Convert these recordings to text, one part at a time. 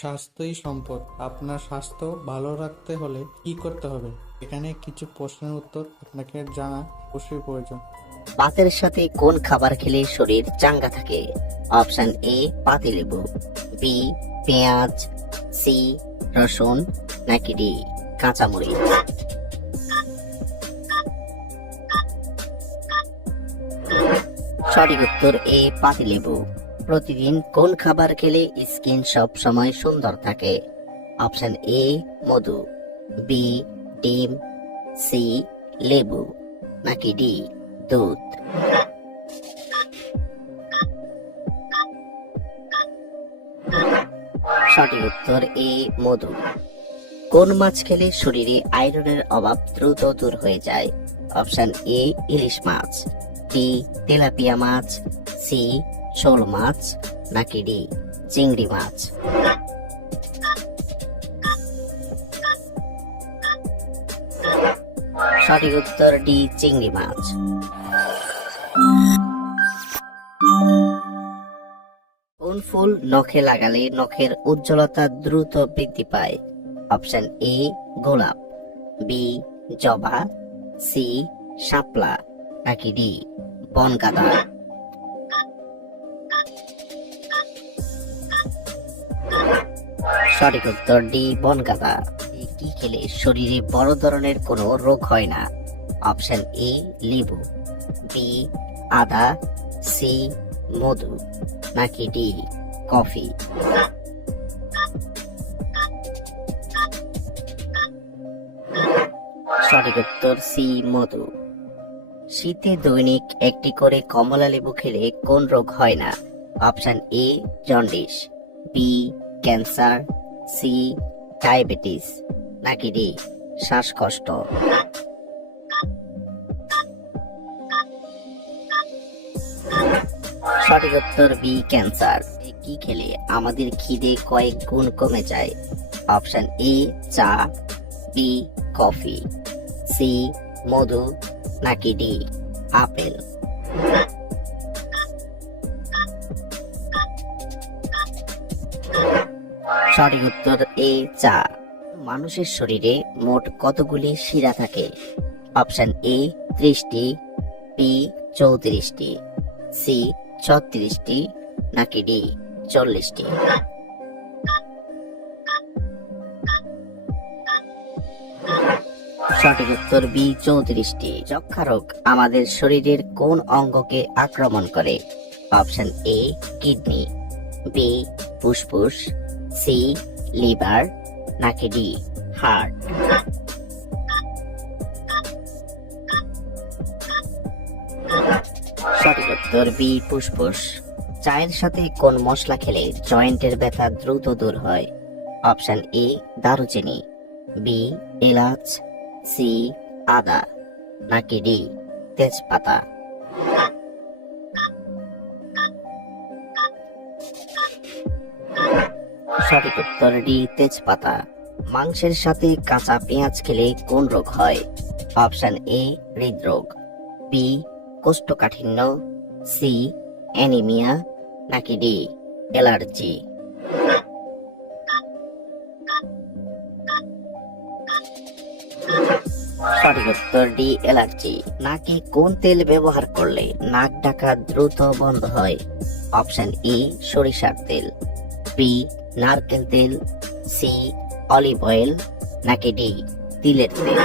স্বাস্থ্যই সম্পদ। আপনার স্বাস্থ্য ভালো রাখতে হলে কি করতে হবে? এখানে কিছু প্রশ্নের উত্তর আপনাকে জানা অবশ্যই প্রয়োজন। ভাতের সাথে কোন খাবার খেলে শরীর চাঙ্গা থাকে? অপশন এ পাতিলেবু, বি পেঁয়াজ, সি রসুন, নাকি ডি কাঁচামরিচ। সঠিক উত্তর এ পাতিলেবু। প্রতিদিন কোন খাবার খেলে স্কিন সব সময় সুন্দর থাকে? অপশন এ মধু, বি ডিম, সি লেবু, নাকি ডি দুধ। সঠিক উত্তর এ মধু। কোন মাছ খেলে শরীরে আয়রনের অভাব দ্রুত দূর হয়ে যায়? অপশন এ ইলিশ মাছ, বি তেলাপিয়া মাছ, সি শোল মাছ, নাকি ডি চিংড়ি মাছ। সঠিক উত্তর ডি চিংড়ি মাছ। কোন ফুল নখে লাগালে নখের উজ্জ্বলতা দ্রুত বৃদ্ধি পায়? অপশন এ গোলাপ, বি জবা, সি শাপলা, নাকি ডি বনগাঁদা। সঠিক উত্তর ডি বনগাঁদা। কি খেলে শরীরে বড় ধরনের কোনো রোগ হয় না? অপশন এ লেবু, বি আদা, সি মধু, নাকি ডি কফি। সঠিক উত্তর সি মধু। শীতে দৈনিক একটি করে কমলা লেবু খেলে কোন রোগ হয় না? Option A jaundice, B cancer, C diabetes, নাকি ডি শ্বাসকষ্ট। সঠিক উত্তর বি ক্যান্সার। কি খেলে আমাদের খিদে কয়েক গুণ কমে যায়? অপশন এ চা, বি কফি, সি মধু, নাকি ডি আপেল। সঠিক উত্তর এ চা। মানুষের শরীরে মোট কতগুলি শিরা থাকে? অপশন এ 30টি, বি 34টি, সি 36টি, নাকি ডি 40টি। সঠিক উত্তর বি 34টি। যক্ষা রোগ আমাদের শরীরের কোন অঙ্গকে আক্রমণ করে? অপশন এ কিডনি, বি ফুসফুস, সি লিভার, নাকি ডি হার্ট। সঠিক উত্তর বি ফুসফুস। চায়ের সাথে কোন মশলা খেলে জয়েন্টের ব্যথা দ্রুত দূর হয়? অপশন এ দারুচিনি, বি এলাচ, সি আদা, নাকি ডি তেজপাতা। সঠিক উত্তর ডি তেজপাতা। মাংসের সাথে কাঁচা পেঁয়াজ খেলে কোন রোগ হয়? অপশন এ হৃদরোগ, বি কোষ্ঠকাঠিন্য, সি অ্যানিমিয়া, নাকি ডি অ্যালার্জি। সঠিক উত্তর ডি অ্যালার্জি। নাকে কোন তেল ব্যবহার করলে নাক ডাকা দ্রুত বন্ধ হয়? অপশন এ সরিষার তেল, বি নারকেল তেল, সি অলিভ অয়েল, নাকি ডি তিলের তেল।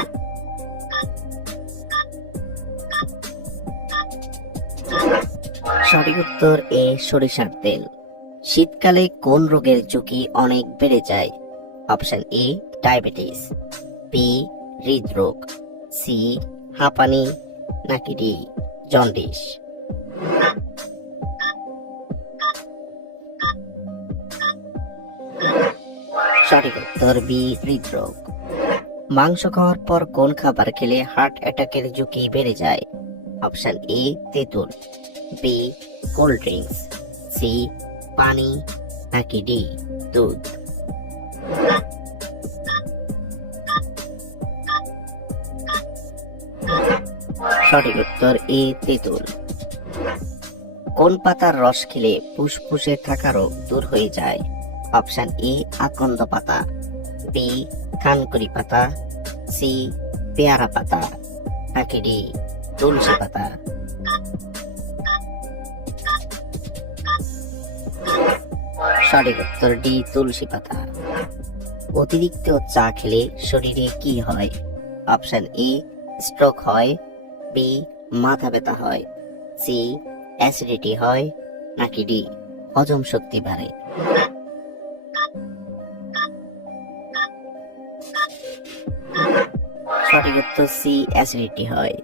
সঠিক উত্তর এ সরিষার তেল। শীতকালে কোন রোগের ঝুঁকি অনেক বেড়ে যায়? অপশন এ ডায়াবেটিস, বি হৃদরোগ, সি হাঁপানি, নাকি ডি জন্ডিস। সঠিক উত্তর বি হৃদরোগ। মাংস খাওয়ার পর কোন খাবার খেলে হার্ট অ্যাটাকের ঝুঁকি বেড়ে যায়? অপশন এ তেঁতুল, বি কোল্ড ড্রিঙ্কস, সি পানি, নাকি ডি দুধ। সঠিক উত্তর এ তেঁতুল। কোন পাতার রস খেলে ফুসফুসে থাকা রোগ দূর হয়ে যায়? অপশন এ আকন্দ পাতা, বি কানকুরি পাতা, সি পেয়ারা পাতা, নাকি ডি তুলসী পাতা। সঠিক উত্তর ডি তুলসী পাতা। অতিরিক্ত চা খেলে শরীরে কি হয়? অপশন এ স্ট্রোক হয়, বি মাথা ব্যথা হয়, সি অ্যাসিডিটি হয়, নাকি ডি হজম শক্তি বাড়ে। সঠিক উত্তর সি অ্যাসিডিটি হয়।